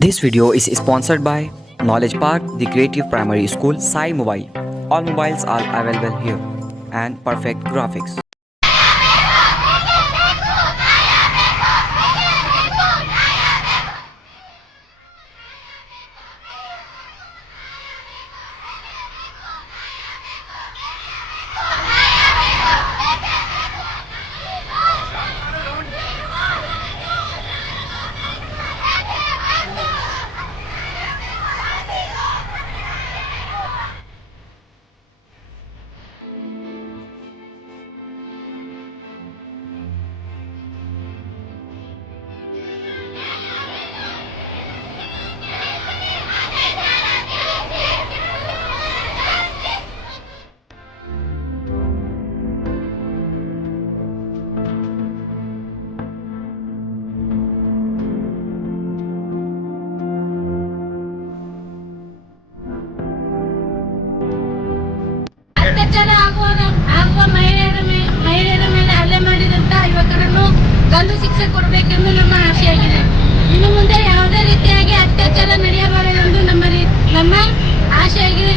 This video is sponsored by Knowledge Park, the Creative Primary School, Sai Mobile. All mobiles are available here and perfect graphics. ಅತ್ಯಾಚಾರ ಆಗುವ ಮಹಿಳೆಯರ ಮೇಲೆ ಹಲ್ಲೆ ಮಾಡಿದಂತ ಯುವಕರನ್ನು ಗಲ್ಲು ಶಿಕ್ಷೆ ಕೊಡಬೇಕೆಂದು ನಮ್ಮ ಆಶೆಯಾಗಿದೆ. ಇನ್ನು ಮುಂದೆ ಯಾವುದೇ ರೀತಿಯಾಗಿ ಅತ್ಯಾಚಾರ ನಡೆಯಬಾರದೆಂದು ನಮ್ಮ ಆಶೆಯಾಗಿದೆ.